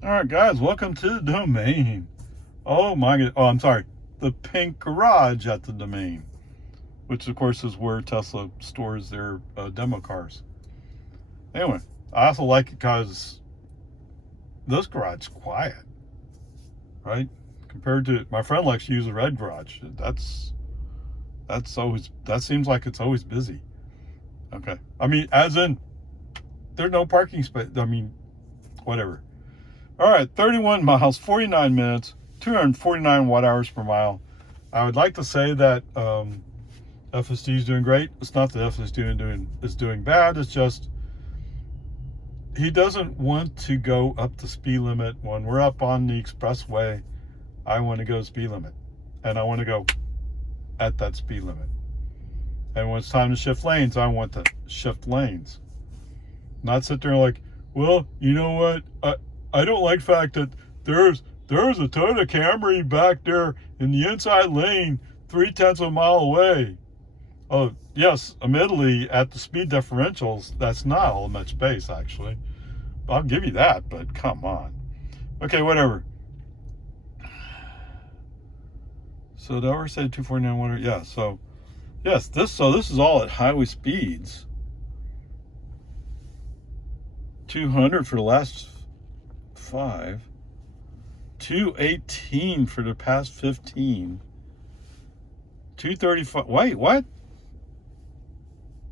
All right, guys, welcome to the domain. Oh my god! Oh, I'm sorry. The pink garage at the domain, which of course is where Tesla stores their demo cars. Anyway, I also like it because this garage is quiet, right? Compared to my friend likes to use a red garage. That seems like it's always busy. Okay, I mean, as in there's no parking space. I mean, whatever. All right, 31 miles, 49 minutes, 249 watt hours per mile. I would like to say that FSD is doing great. It's not that FSD is doing bad. It's just he doesn't want to go up the speed limit. When we're up on the expressway, I want to go speed limit, and I want to go at that speed limit. And when it's time to shift lanes, I want to shift lanes. Not sit there like, well, you know what? I don't like the fact that there's a Toyota Camry back there in the inside lane 0.3 of a mile away. Oh, yes, admittedly, at the speed differentials, that's not all much space, actually. I'll give you that, but come on. Okay, whatever. So did I ever say 249 whatever? Yeah, so yes, this is all at highway speeds. 200 for the last 5. 218 for the past 15. 235. Wait, what?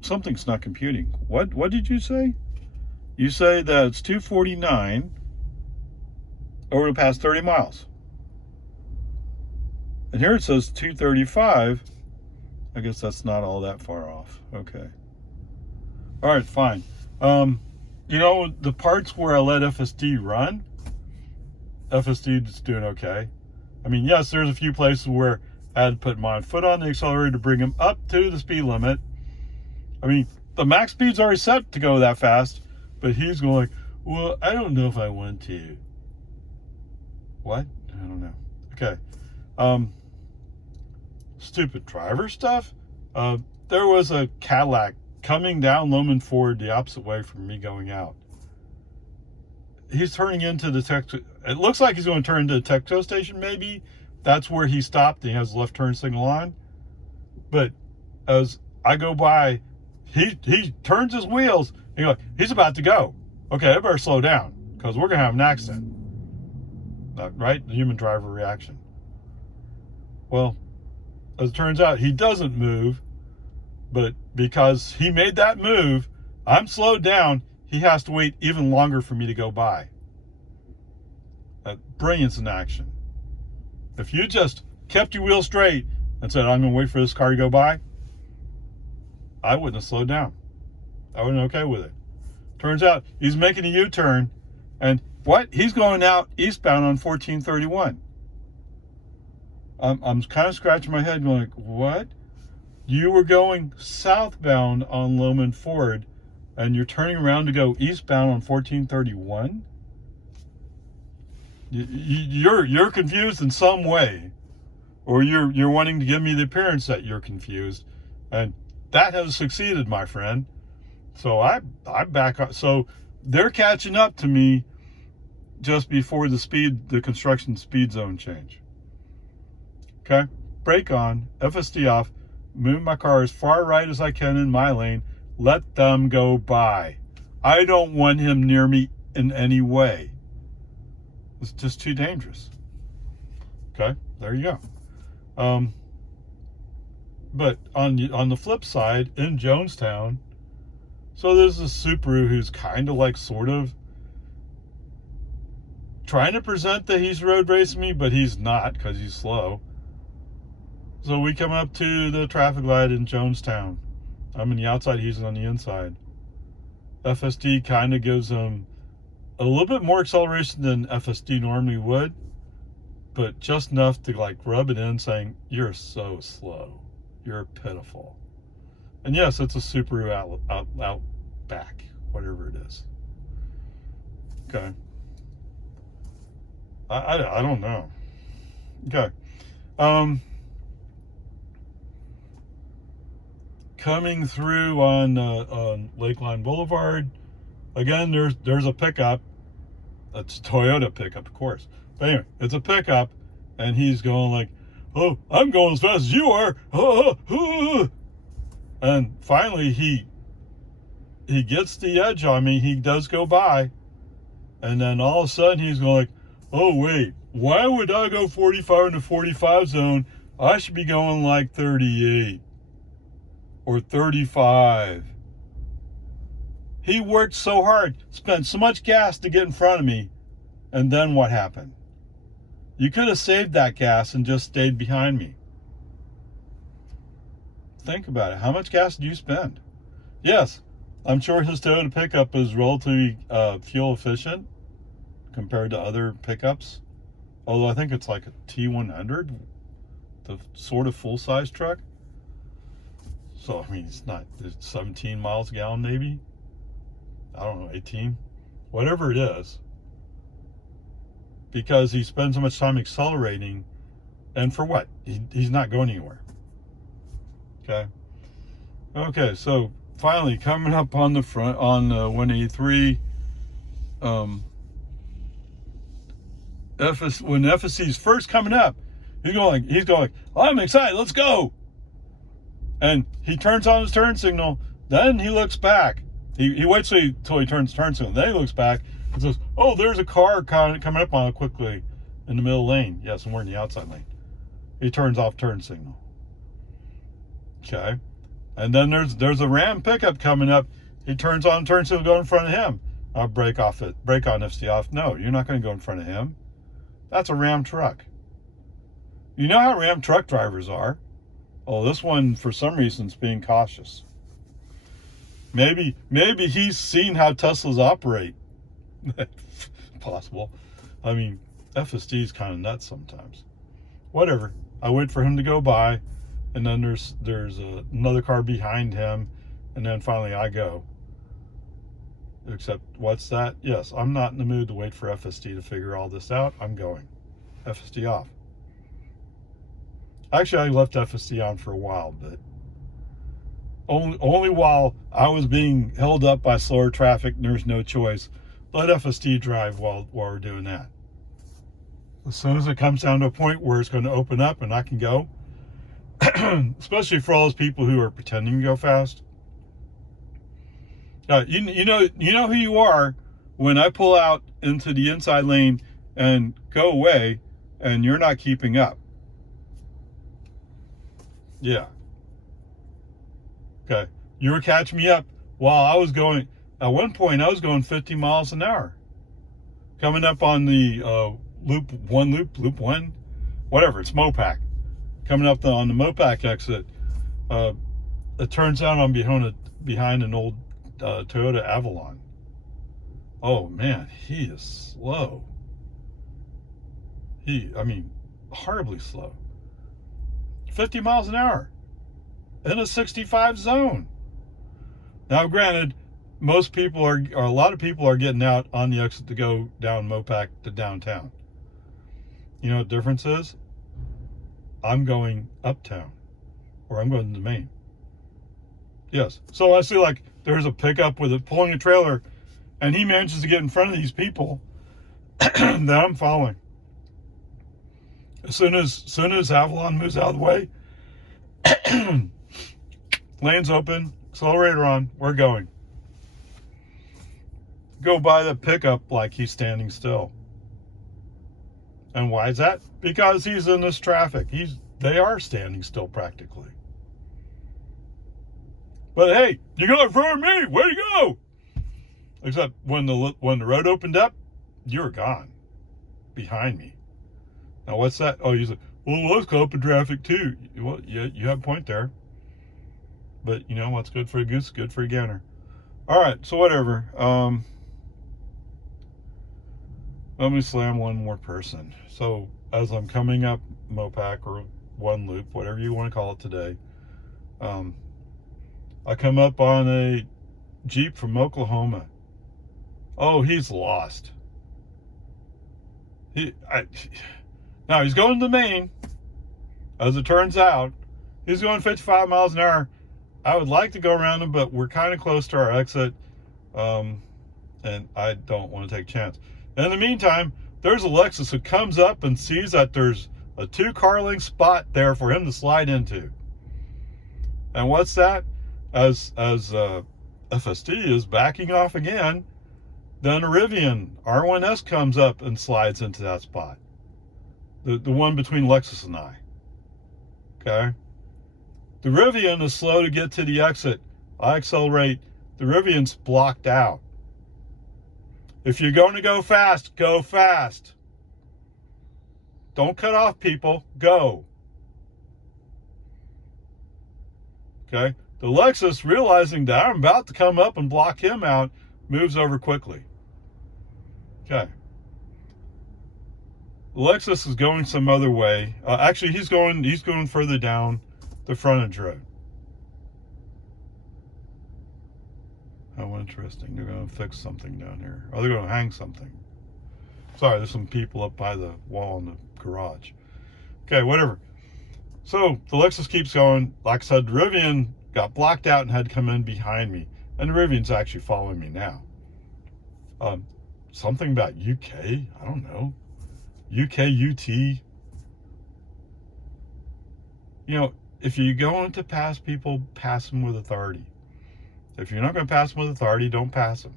Something's not computing. What did you say? You say that it's 249 over the past 30 miles. And here it says 235. I guess that's not all that far off. Okay. All right, fine. The parts where I let FSD run, FSD is doing okay. I mean, yes, there's a few places where I had to put my foot on the accelerator to bring him up to the speed limit. I mean, the max speed's already set to go that fast, but he's going like, well, I don't know if I want to. What? I don't know. Okay. Stupid driver stuff. There was a Cadillac coming down Loman Ford the opposite way from me going out. He's turning into the it looks like he's going to turn into the Texo station, maybe. That's where he stopped and he has the left turn signal on. But as I go by, he turns his wheels and he's about to go. Okay, I better slow down because we're going to have an accident. Right? The human driver reaction. Well, as it turns out, he doesn't move, but because he made that move, I'm slowed down. He has to wait even longer for me to go by. Brilliance in action. If you just kept your wheel straight and said, I'm going to wait for this car to go by, I wouldn't have slowed down. I would have been okay with it. Turns out he's making a U-turn, and what? He's going out eastbound on 1431. I'm kind of scratching my head going like, what? You were going southbound on Loman Ford, and you're turning around to go eastbound on 1431? You're confused in some way, or you're wanting to give me the appearance that you're confused, and that has succeeded, my friend. So I back up. So they're catching up to me just before the construction speed zone change. Okay, brake on, FSD off, move my car as far right as I can in my lane, let them go by. I don't want him near me in any way. It's just too dangerous. Okay, there you go. But on the flip side, in Jonestown, so there's a Subaru who's kind of like sort of trying to present that he's road racing me, but he's not because he's slow. So we come up to the traffic light in Jonestown. I'm on the outside, he's on the inside. FSD kind of gives him a little bit more acceleration than FSD normally would, but just enough to like rub it in saying, you're so slow. You're pitiful. And yes, it's a Subaru Outback, whatever it is. Okay. I don't know. Okay. Coming through on Lakeline Boulevard, again, there's a pickup. it's a Toyota pickup, of course. But anyway, it's a pickup, and he's going like, "Oh, I'm going as fast as you are." And finally, he gets the edge on me. He does go by, and then all of a sudden he's going like, "Oh wait, why would I go 45 in the 45 zone? I should be going like 38 or 35." He worked so hard, spent so much gas to get in front of me, and then what happened? You could have saved that gas and just stayed behind me. Think about it. How much gas did you spend? Yes, I'm sure his Toyota pickup is relatively fuel efficient compared to other pickups. Although I think it's like a T100, the sort of full-size truck. So, I mean, it's 17 miles a gallon maybe. I don't know, 18, whatever it is, because he spends so much time accelerating, and for what? He's not going anywhere. Okay, so finally coming up on the front on 183, when FSD's first coming up, he's going, "I'm excited, let's go!" And he turns on his turn signal. Then he looks back. He waits till he turns turn signal. Then he looks back and says, "Oh, there's a car coming up on it quickly in the middle lane." Yes, and we're in the outside lane. He turns off turn signal. Okay. And then there's a Ram pickup coming up. He turns on turn signal, go in front of him. I'll brake on FSD off. No, you're not going to go in front of him. That's a Ram truck. You know how Ram truck drivers are. Oh, this one, for some reason, is being cautious. Maybe he's seen how Teslas operate. Possible. I mean, FSD is kind of nuts sometimes. Whatever. I wait for him to go by, and then there's another car behind him, and then finally I go. Except, what's that? Yes, I'm not in the mood to wait for FSD to figure all this out. I'm going. FSD off. Actually, I left FSD on for a while, but only while I was being held up by slower traffic and there's no choice. Let FSD drive while we're doing that. As soon as it comes down to a point where it's going to open up and I can go, especially for all those people who are pretending to go fast. You know who you are when I pull out into the inside lane and go away and you're not keeping up. Yeah. Okay. You were catching me up while I was going, at one point I was going 50 miles an hour. Coming up on the loop one, whatever, it's Mopac. Coming up on the Mopac exit, it turns out I'm behind an old Toyota Avalon. Oh man, he is slow. Horribly slow. 50 miles an hour in a 65 zone. Now, granted, a lot of people are getting out on the exit to go down Mopac to downtown. You know what the difference is? I'm going uptown, or I'm going to Main. Yes. So I see like there's a pickup pulling a trailer, and he manages to get in front of these people that I'm following. As soon as Avalon moves out of the way, lane's open, accelerator on, we're going. Go by the pickup like he's standing still. And why is that? Because he's in this traffic. They are standing still practically. But hey, you got in front of me. Way to go! Except when the road opened up, you were gone, behind me. Now what's that? Oh, you said, well, it was open traffic too. Well, yeah, you have a point there. But you know what's good for a goose, good for a gander. All right, so whatever. Let me slam one more person. So as I'm coming up Mopac or one loop, whatever you want to call it today, I come up on a Jeep from Oklahoma. Oh, he's lost. Now he's going to Maine. As it turns out, he's going 55 miles an hour. I would like to go around him, but we're kind of close to our exit, and I don't want to take a chance. In the meantime, there's a Lexus who comes up and sees that there's a 2-car length spot there for him to slide into. And what's that? As FSD is backing off again, then a Rivian R1S comes up and slides into that spot. The one between Lexus and I. Okay? The Rivian is slow to get to the exit. I accelerate. The Rivian's blocked out. If you're going to go fast, go fast. Don't cut off people. Go. Okay? The Lexus, realizing that I'm about to come up and block him out, moves over quickly. Okay. The Lexus is going some other way. Actually, he's going further down the frontage road. How interesting. They're going to fix something down here. Oh, they're going to hang something. Sorry, there's some people up by the wall in the garage. Okay, whatever. So the Lexus keeps going. Like I said, the Rivian got blocked out and had to come in behind me. And the Rivian's actually following me now. Something about UK? I don't know. UK, UT. You know, if you're going to pass people, pass them with authority. If you're not going to pass them with authority, don't pass them.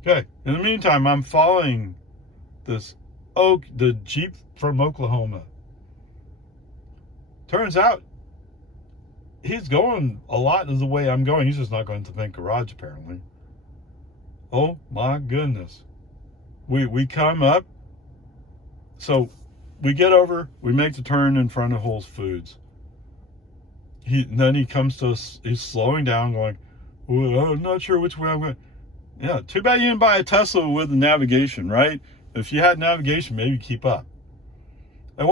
Okay. In the meantime, I'm following the Jeep from Oklahoma. Turns out he's going a lot of the way I'm going. He's just not going to the pink garage, apparently. Oh my goodness. We come up. So we get over, we make the turn in front of Whole Foods. Then he comes to us, he's slowing down, going, well, I'm not sure which way I'm going. Yeah, too bad you didn't buy a Tesla with the navigation, right? If you had navigation, maybe keep up. And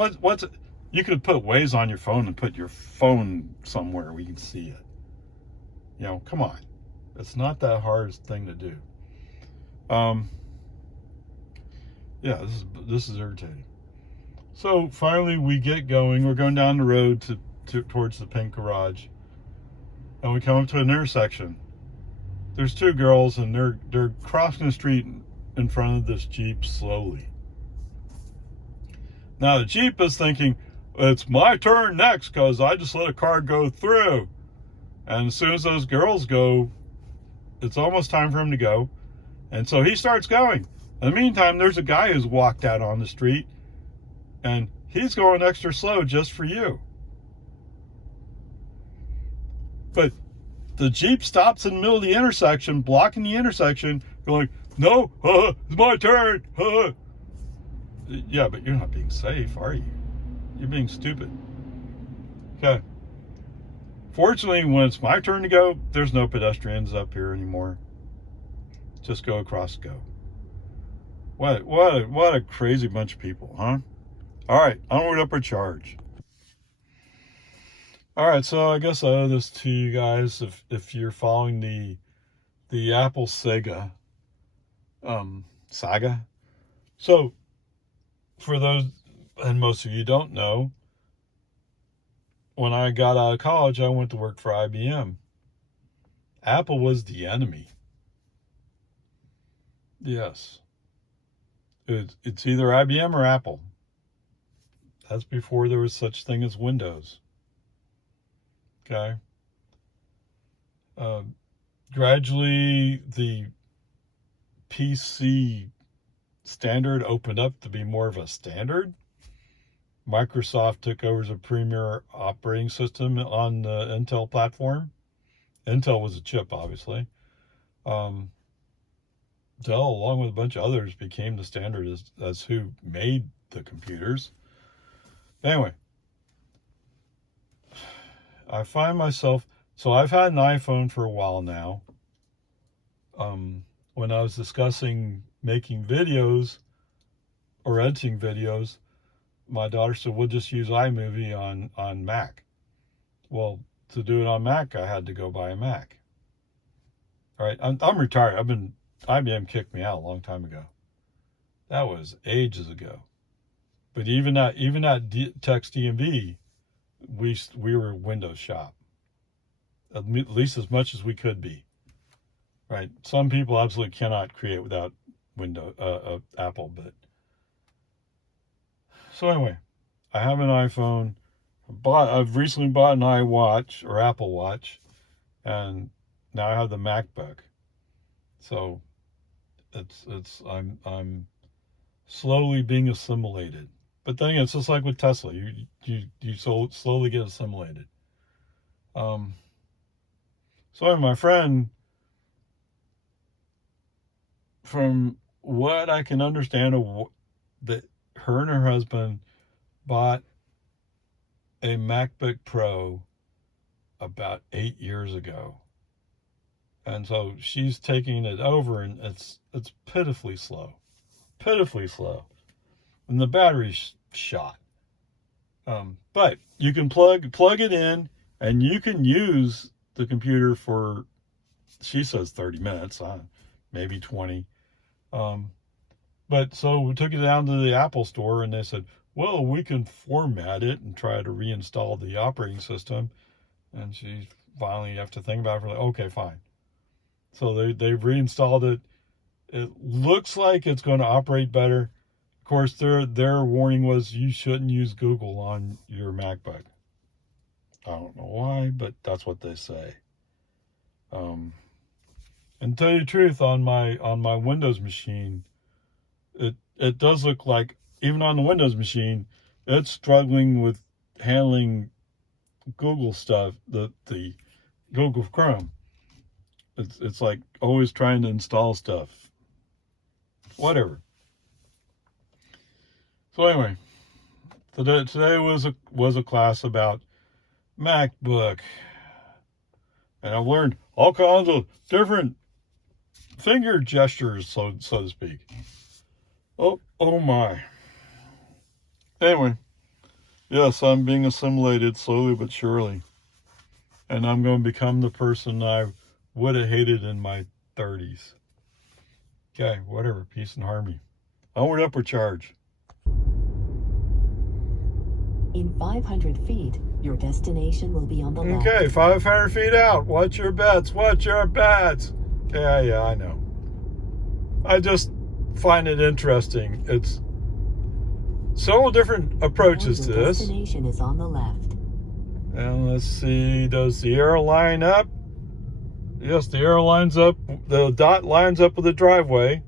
you could put Waze on your phone and put your phone somewhere where you can see it. You know, come on. It's not that hard thing to do. Yeah, this is irritating. So finally we get going. We're going down the road towards the pink garage. And we come up to an intersection. There's 2 girls and they're crossing the street in front of this Jeep slowly. Now the Jeep is thinking, it's my turn next because I just let a car go through. And as soon as those girls go, it's almost time for him to go. And so he starts going. In the meantime, there's a guy who's walked out on the street and he's going extra slow just for you. But the Jeep stops in the middle of the intersection, blocking the intersection, going, no, it's my turn. Yeah, but you're not being safe, are you? You're being stupid. Okay. Fortunately, when it's my turn to go, there's no pedestrians up here anymore. Just go across, go. What a crazy bunch of people, huh? All right, onward, upward charge. All right, so I guess I owe this to you guys if you're following the Apple saga. So for those, and most of you don't know, when I got out of college, I went to work for IBM. Apple was the enemy. Yes. It's either IBM or Apple. That's before there was such thing as Windows. Okay. Gradually, the PC standard opened up to be more of a standard. Microsoft took over as a premier operating system on the Intel platform. Intel was a chip, obviously. Dell, along with a bunch of others, became the standard as who made the computers. Anyway, I find myself, so I've had an iPhone for a while now. When I was discussing making videos or editing videos, my daughter said, we'll just use iMovie on Mac. Well, to do it on Mac, I had to go buy a Mac. All right, I'm retired. IBM kicked me out a long time ago. That was ages ago. But even at Text DMV, we were a Windows shop. At least as much as we could be. Right? Some people absolutely cannot create without Apple. But so anyway, I have an iPhone. I've recently bought an iWatch or Apple Watch, and now I have the MacBook. So I'm slowly being assimilated. But then it's just like with Tesla, you so slowly get assimilated. So my friend, from what I can understand, that her and her husband bought a MacBook Pro about 8 years ago, and so she's taking it over, and it's pitifully slow, and the battery's shot. But you can plug it in, and you can use the computer for, she says 30 minutes, maybe 20. But so we took it down to the Apple store, and they said, well, we can format it and try to reinstall the operating system. And she finally, you have to think about it, like, okay, fine. So they've reinstalled it. It looks like it's going to operate better. Of course, their warning was you shouldn't use Google on your MacBook. I don't know why, but that's what they say. And to tell you the truth, on my Windows machine, it does look like, even on the Windows machine, it's struggling with handling Google stuff, the Google Chrome. It's like always trying to install stuff. Whatever. So anyway, today was a class about MacBook, and I've learned all kinds of different finger gestures, so to speak. Oh my. Anyway, yes, I'm being assimilated slowly but surely, and I'm going to become the person I would have hated in my 30s. Okay, whatever. Peace and harmony. Onward, upward charge. In 500 feet, your destination will be on the left. Okay, 500 feet out. What's your bets? What's your bets? Yeah, I know. I just find it interesting. It's several different approaches to this. Your destination is on the left. And let's see, does the arrow line up? Yes, the arrow lines up. The dot lines up with the driveway.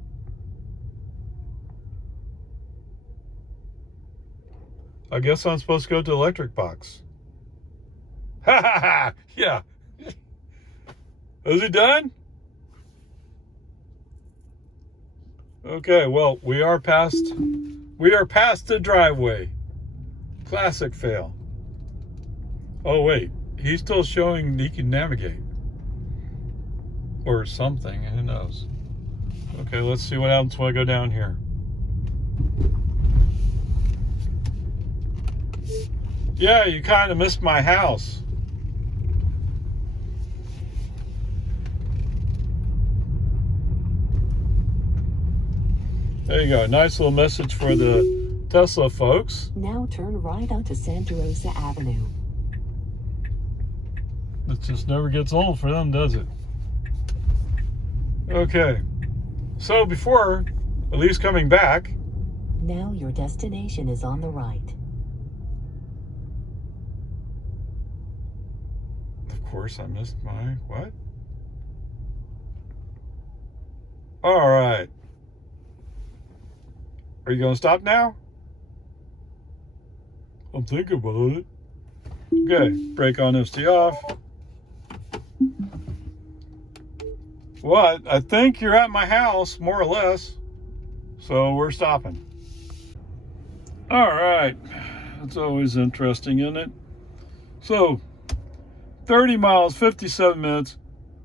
I guess I'm supposed to go to the electric box. Ha ha ha! Yeah. Is it done? Okay, well, we are past the driveway. Classic fail. Oh wait, he's still showing he can navigate. Or something, who knows. Okay, let's see what happens when I go down here. Yeah, you kind of missed my house. There you go. Nice little message for the Tesla folks. Now turn right onto Santa Rosa Avenue. It just never gets old for them, does it? Okay. So before, at least coming back. Now your destination is on the right. Of course, I missed my what? All right. Are you going to stop now? I'm thinking about it. Okay, brake on, FSD off. What? I think you're at my house, more or less. So we're stopping. All right. That's always interesting, isn't it? So, 30 miles, 57 minutes,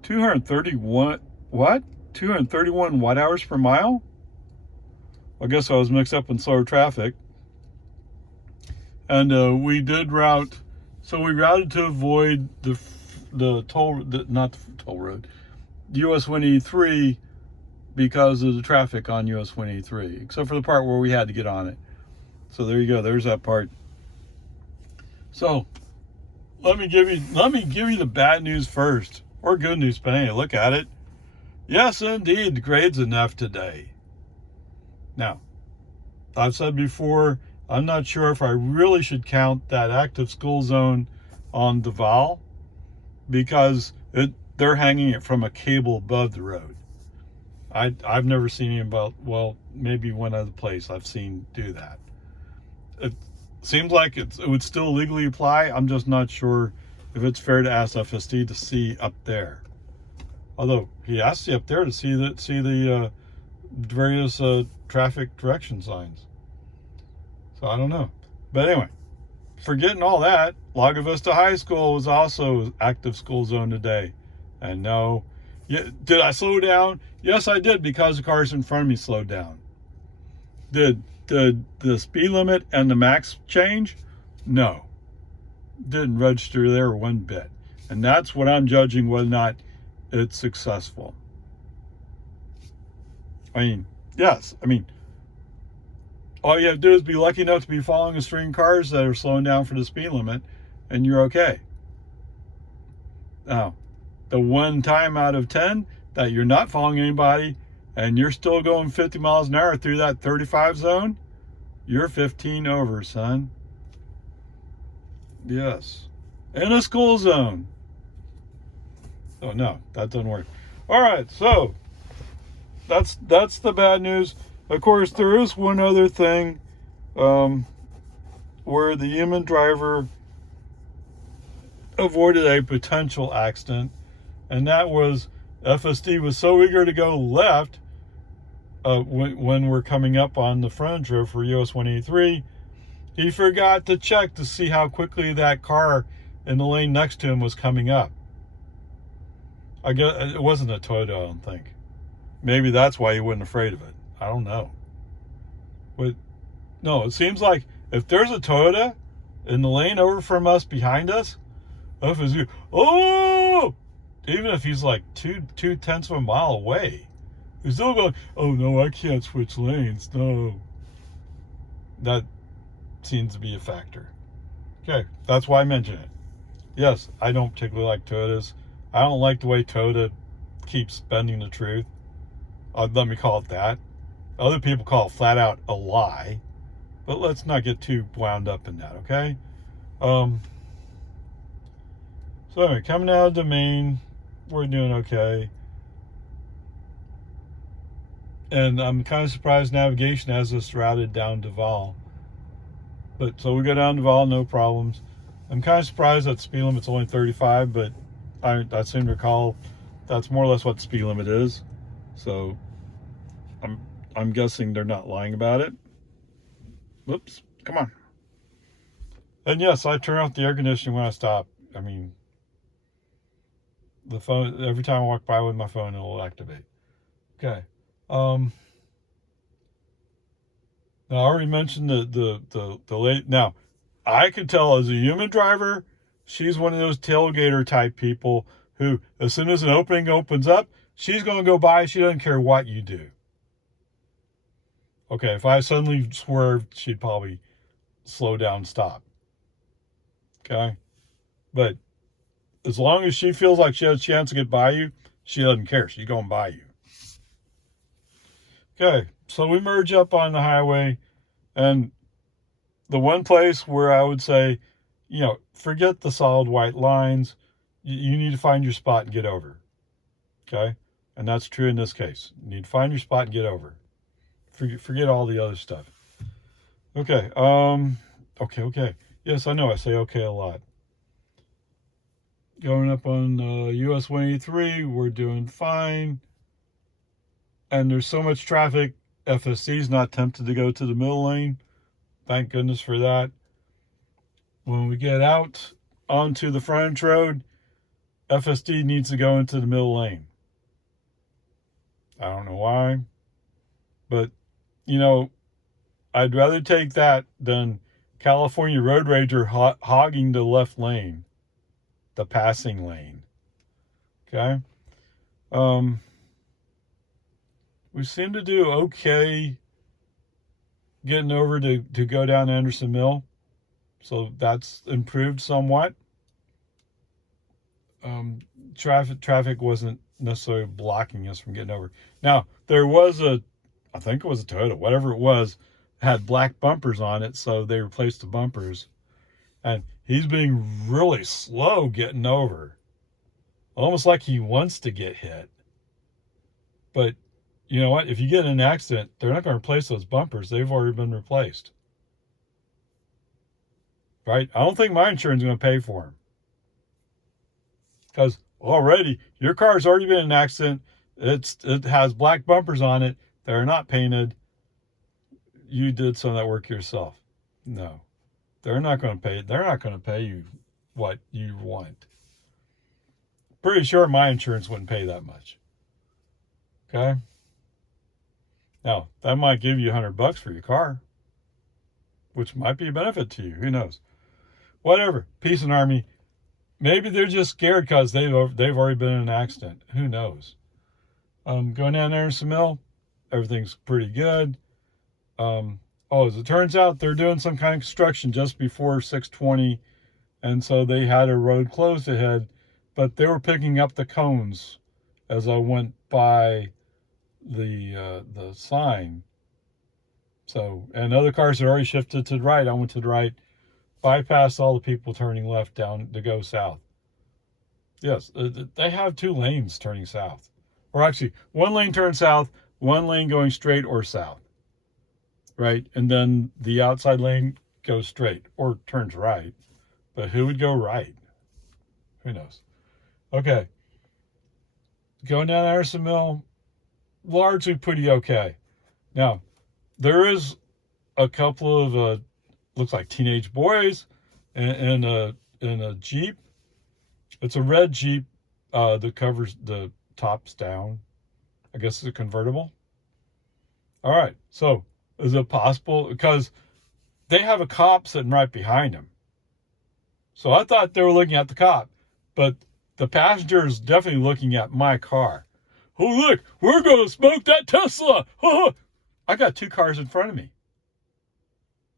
231, what? 231 watt hours per mile? I guess I was mixed up in slower traffic. And we did route, so we routed to avoid not the toll road, US 183, because of the traffic on US 183, except for the part where we had to get on it. So there you go. There's that part. So let me give you the bad news first, or good news, depending on how you look at it. Yes, indeed, the grade's enough today. Now, I've said before, I'm not sure if I really should count that active school zone on Duval, because they're hanging it from a cable above the road. I've never seen him well, maybe one other place I've seen do that. It seems like it would still legally apply. I'm just not sure if it's fair to ask FSD to see up there. Although he asked you up there to see the various traffic direction signs. So I don't know. But anyway, forgetting all that, Lago Vista High School was also active school zone today. And no, did I slow down? Yes, I did, because the cars in front of me slowed down. Did the speed limit and the max change? No. Didn't register there one bit. And that's what I'm judging whether or not it's successful. I mean, yes. I mean, all you have to do is be lucky enough to be following a string of cars that are slowing down for the speed limit, and you're okay. Now, the one time out of 10 that you're not following anybody and you're still going 50 miles an hour through that 35 zone, you're 15 over, son. Yes. In a school zone. Oh, no, that doesn't work. All right, so that's the bad news. Of course, there is one other thing where the human driver avoided a potential accident, and that was FSD was so eager to go left when we're coming up on the frontage road for US 183, he forgot to check to see how quickly that car in the lane next to him was coming up. I guess it wasn't a Toyota, I don't think. Maybe that's why he wasn't afraid of it. I don't know. But no, it seems like if there's a Toyota in the lane over from us behind us, FSD, oh, even if he's like two tenths of a mile away, he's still going, oh no, I can't switch lanes. No. That seems to be a factor. Okay, that's why I mention it. Yes, I don't particularly like Toyotas. I don't like the way Toyota keeps bending the truth. Let me call it that. Other people call it flat out a lie. But let's not get too wound up in that, okay? So anyway, coming out of the main, we're doing okay. And I'm kind of surprised navigation has us routed down Duval. But so we go down Duval, no problems. I'm kind of surprised that the speed limit's only 35, but I seem to recall that's more or less what the speed limit is. So I'm guessing they're not lying about it. Whoops, come on. And yes, I turn off the air conditioning when I stop. I mean, the phone, every time I walk by with my phone, it'll activate. Okay. Now I already mentioned the late. Now, I could tell as a human driver, she's one of those tailgater type people who, as soon as an opening opens up, she's going to go by. She doesn't care what you do. Okay, if I suddenly swerved, she'd probably slow down and stop. Okay? But as long as she feels like she has a chance to get by you, she doesn't care. She's going by you. Okay, so we merge up on the highway, and the one place where I would say, forget the solid white lines. You need to find your spot and get over. Okay? And that's true in this case. You need to find your spot and get over. Forget all the other stuff. Okay. Okay. Yes, I know I say okay a lot. Going up on US 183, we're doing fine. And there's so much traffic, FSC's not tempted to go to the middle lane. Thank goodness for that. When we get out onto the frontage road, FSD needs to go into the middle lane. I don't know why. But, I'd rather take that than California Road Rager hogging the left lane, the passing lane. Okay? We seem to do okay getting over to go down Anderson Mill. So that's improved somewhat. Traffic wasn't necessarily blocking us from getting over. Now, there was a I think it was a Toyota, whatever it was, had black bumpers on it, so they replaced the bumpers. And he's being really slow getting over. Almost like he wants to get hit. But you know what? If you get in an accident, they're not going to replace those bumpers. They've already been replaced. Right? I don't think my insurance is going to pay for him. Because already, your car's already been in an accident. It has black bumpers on it. They're not painted. You did some of that work yourself. No. They're not going to pay. They're not going to pay you what you want. Pretty sure my insurance wouldn't pay that much. Okay? Now, that might give you $100 for your car, which might be a benefit to you. Who knows? Whatever. Peace and Army. Maybe they're just scared because they've already been in an accident. Who knows? Going down there in some mill, everything's pretty good. As it turns out, they're doing some kind of construction just before 6:20, and so they had a road closed ahead, but they were picking up the cones as I went by the sign. So, and other cars had already shifted to the right. I went to the right, bypassed all the people turning left down to go south. Yes, they have 2 lanes turning south. Or actually, 1 lane turns south, 1 lane going straight or south. Right? And then the outside lane goes straight or turns right. But who would go right? Who knows? Okay. Going down Anderson Mill, largely pretty okay. Now, there is a couple of looks like teenage boys in a Jeep. It's a red Jeep that covers the tops down. I guess it's a convertible. All right. So is it possible? Because they have a cop sitting right behind them. So I thought they were looking at the cop, but the passenger is definitely looking at my car. Oh, look, we're going to smoke that Tesla. I got 2 cars in front of me.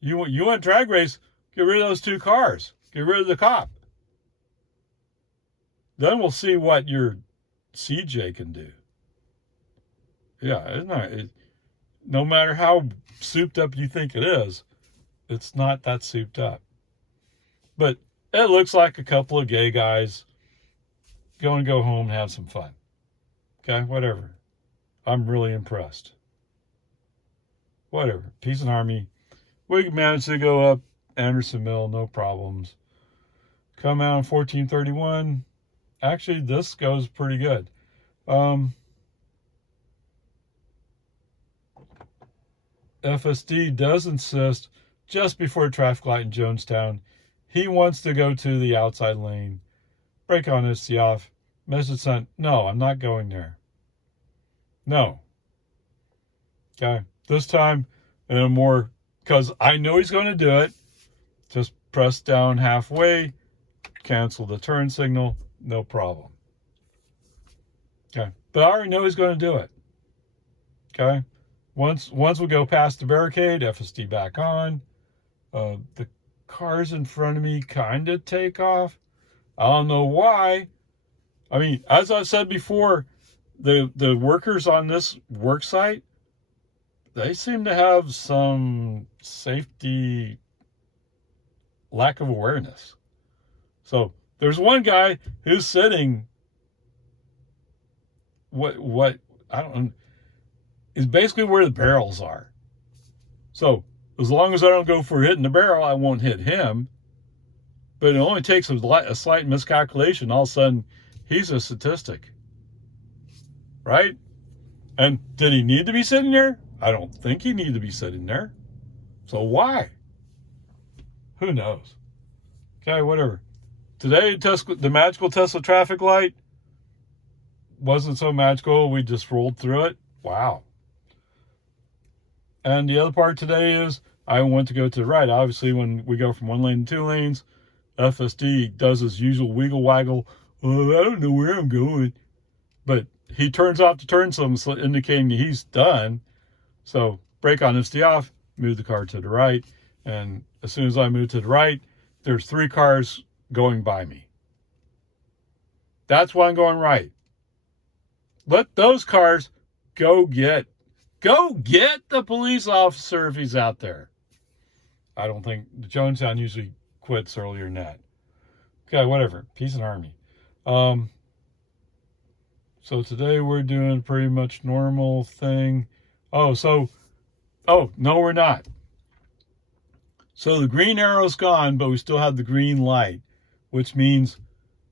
You want drag race, get rid of those 2 cars. Get rid of the cop. Then we'll see what your CJ can do. Yeah, no matter how souped up you think it is, it's not that souped up. But it looks like a couple of gay guys going to go home and have some fun. Okay, whatever. I'm really impressed. Whatever. Peace and Army. We managed to go up Anderson Mill, no problems. Come out in 1431. Actually, this goes pretty good. FSD does insist just before a traffic light in Jonestown, he wants to go to the outside lane. Brake on honesty off. Message sent, no, I'm not going there. No. Okay. This time, in a more, because I know he's going to do it, just press down halfway, cancel the turn signal, no problem. Okay. But I already know he's going to do it. Okay. Once we go past the barricade, FSD back on. The cars in front of me kind of take off. I don't know why. I mean, as I said before, the workers on this work site, they seem to have some safety lack of awareness. So there's one guy who's sitting. What I don't know. Is basically where the barrels are. So as long as I don't go for hitting the barrel, I won't hit him. But it only takes a slight miscalculation. All of a sudden, he's a statistic. Right? And did he need to be sitting there? I don't think he needed to be sitting there. So why? Who knows? Okay, whatever. Today, the magical Tesla traffic light wasn't so magical. We just rolled through it. Wow. And the other part today is I want to go to the right. Obviously, when we go from 1 lane to 2 lanes, FSD does his usual wiggle waggle. Oh, I don't know where I'm going. But he turns off the turn signal, indicating he's done. So brake on honesty off, move the car to the right. And as soon as I move to the right, there's 3 cars going by me. That's why I'm going right. Let those cars go get Go get the police officer if he's out there. I don't think Jonestown usually quits earlier than that. Okay, whatever. Peace and harmony. So today we're doing pretty much normal thing. Oh, no, we're not. So the green arrow's gone, but we still have the green light, which means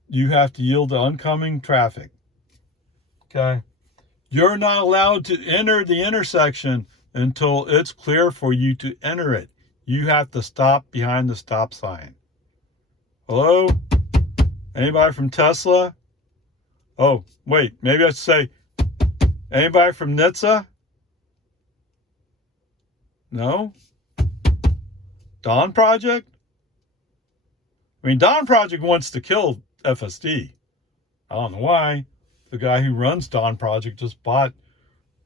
you have to yield to oncoming traffic. Okay? You're not allowed to enter the intersection until it's clear for you to enter it. You have to stop behind the stop sign. Hello? Anybody from Tesla? Oh, wait, maybe I should say, anybody from NHTSA? No? Dawn Project? I mean, Dawn Project wants to kill FSD. I don't know why. The guy who runs Dawn Project just bought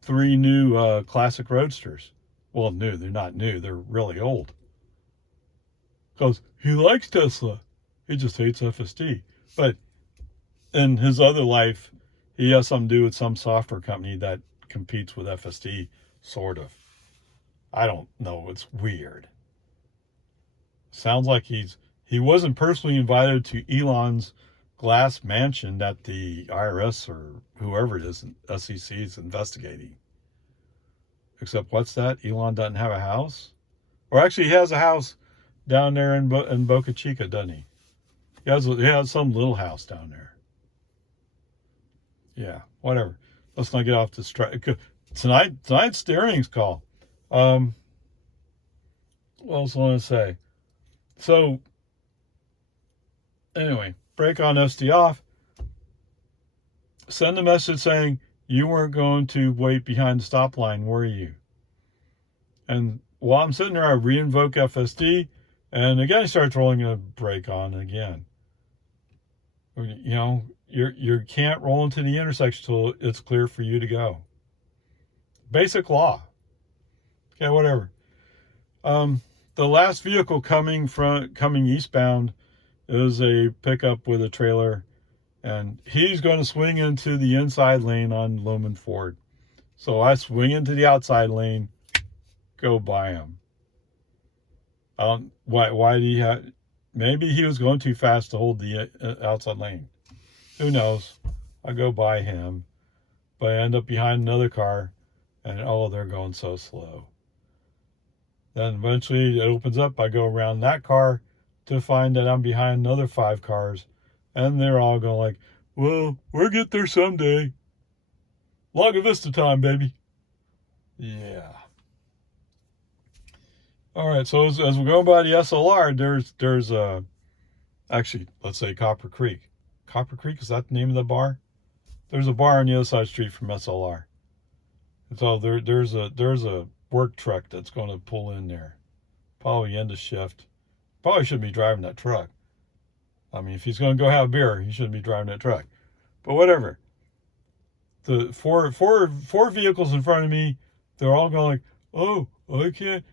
3 new classic roadsters. Well, new. They're not new. They're really old. Because he likes Tesla. He just hates FSD. But in his other life, he has something to do with some software company that competes with FSD, sort of. I don't know. It's weird. Sounds like he wasn't personally invited to Elon's glass mansion that the IRS or whoever it is, SEC, is investigating. Except what's that? Elon doesn't have a house? Or actually, he has a house down there in Boca Chica, doesn't he? He has some little house down there. Yeah, whatever. Let's not get off this track. Tonight's the earnings call. What else do I want to say? So, anyway, break on SD off. Send a message saying you weren't going to wait behind the stop line, were you? And while I'm sitting there, I re-invoke FSD, and again, I start rolling a brake on again. You know, you can't roll into the intersection till it's clear for you to go. Basic law. Okay, whatever. The last vehicle coming eastbound is a pickup with a trailer, and he's going to swing into the inside lane on Loman Ford. So I swing into the outside lane, go by him. Why do he have? Maybe he was going too fast to hold the outside lane. Who knows? I go by him, but I end up behind another car, and they're going so slow. Then eventually it opens up. I go around that car to find that I'm behind another 5 cars, and they're all going like, well, we'll get there someday. Lago Vista time, baby. Yeah. All right, so as we're going by the SLR, there's actually, let's say Copper Creek. Copper Creek, is that the name of the bar? There's a bar on the other side of the street from SLR. And so there's a work truck that's going to pull in there. Probably end of shift. Probably shouldn't be driving that truck. I mean, if he's going to go have a beer, he shouldn't be driving that truck. But whatever. The four vehicles in front of me, they're all going like, oh, I can't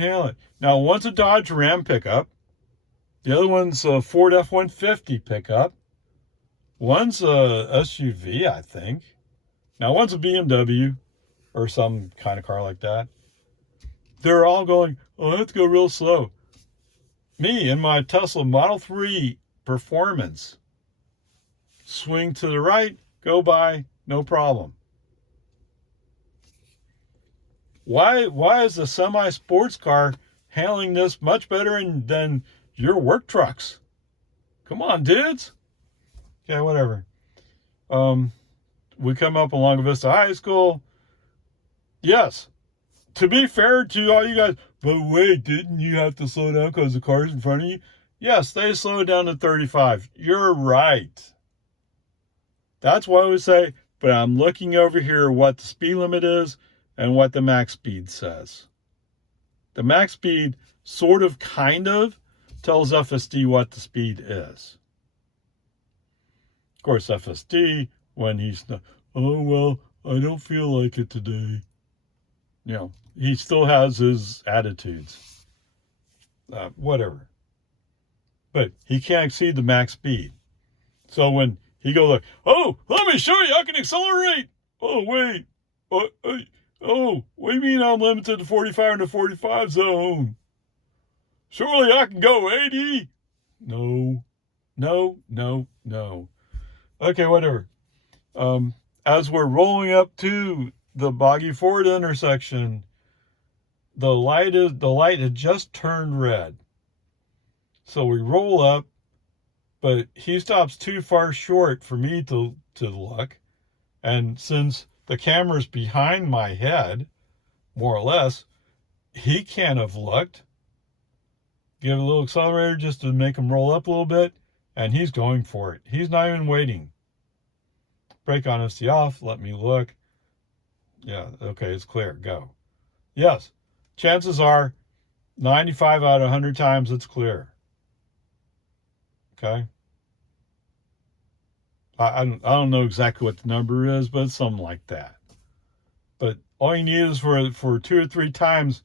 handle it. Now, one's a Dodge Ram pickup. The other one's a Ford F-150 pickup. One's a SUV, I think. Now, one's a BMW or some kind of car like that. They're all going, I have to go real slow. Me in my Tesla Model 3 Performance. Swing to the right, go by, no problem. Why is a semi-sports car handling this much better than your work trucks? Come on, dudes. Okay, whatever. We come up along Vista High School. Yes. To be fair to all you guys, but wait, didn't you have to slow down because the car's in front of you? Yes, they slowed down to 35. You're right. That's why we say, but I'm looking over here what the speed limit is and what the max speed says. The max speed sort of, kind of, tells FSD what the speed is. Of course, FSD, when he's not, oh, well, I don't feel like it today. You know, he still has his attitudes. Whatever. But he can't exceed the max speed. So when he goes like, oh, let me show you, I can accelerate. Oh, wait. Oh, what do you mean I'm limited to 45 in the 45 zone? Surely I can go 80. No. Okay, whatever. As we're rolling up to the Boggy Ford intersection, the light had just turned red. So we roll up, but he stops too far short for me to look. And since the camera's behind my head, more or less, he can't have looked. Give a little accelerator just to make him roll up a little bit, and he's going for it. He's not even waiting. Brake honesty off. Let me look. Yeah, okay, it's clear. Go. Yes, chances are 95 out of 100 times it's clear. Okay? I don't know exactly what the number is, but it's something like that. But all you need is for 2 or 3 times,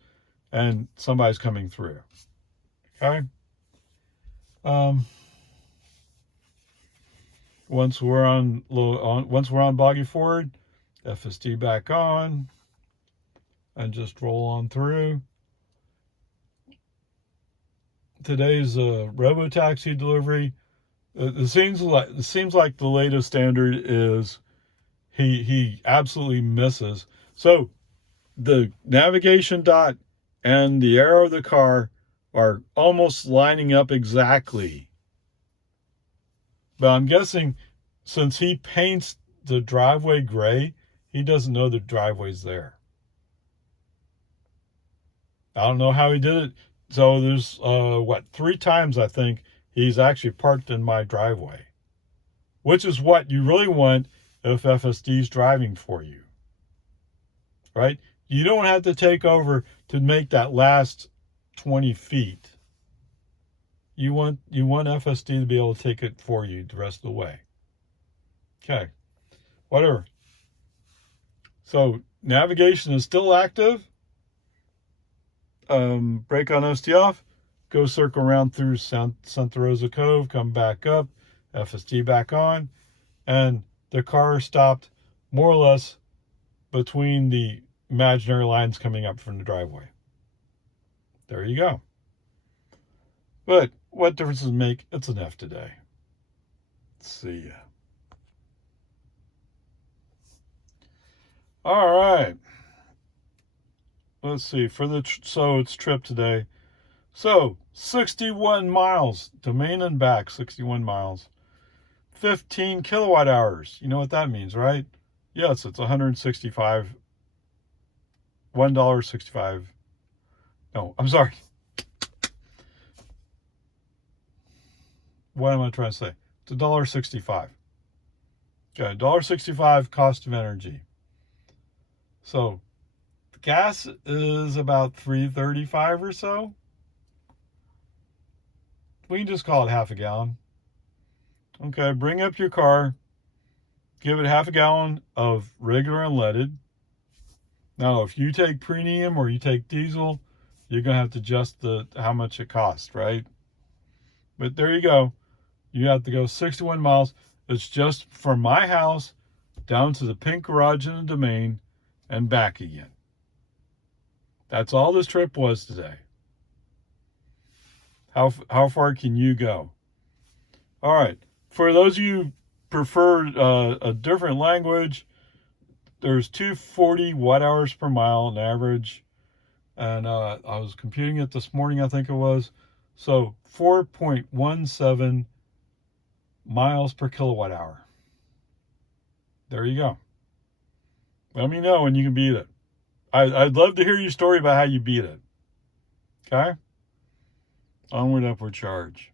and somebody's coming through. Okay? Once we're on Boggy Ford, FSD back on, and just roll on through. Today's Robo taxi delivery. It seems like the latest standard is he absolutely misses. So the navigation dot and the arrow of the car are almost lining up exactly. But I'm guessing since he paints the driveway gray, he doesn't know the driveway's there. I don't know how he did it. So there's 3 times I think he's actually parked in my driveway, which is what you really want if FSD's driving for you, right? You don't have to take over to make that last 20 feet. You want FSD to be able to take it for you the rest of the way. Okay, whatever. So navigation is still active. Brake on OST off. Go circle around through Santa Rosa Cove. Come back up. FSD back on. And the car stopped more or less between the imaginary lines coming up from the driveway. There you go. But what difference does it make? It's an F today. See ya. All right. Let's see. So it's trip today. So 61 miles, domain and back, 61 miles. 15 kilowatt hours. You know what that means, right? Yes, it's $165. $1.65. No, I'm sorry. What am I trying to say? It's $1.65. Okay, $1.65 cost of energy. So the gas is about $3.35 or so. We can just call it half a gallon. Okay, bring up your car, give it half a gallon of regular unleaded. Now, if you take premium or you take diesel, you're going to have to adjust how much it costs, right? But there you go. You have to go 61 miles. It's just from my house down to the pink garage in the domain and back again. That's all this trip was today. How far can you go? All right. For those of you who prefer a different language, there's 240 watt hours per mile on average. And I was computing it this morning, I think it was. So 4.17 miles per kilowatt hour. There you go. Let me know when you can beat it. I'd love to hear your story about how you beat it. Okay? Onward, upward charge.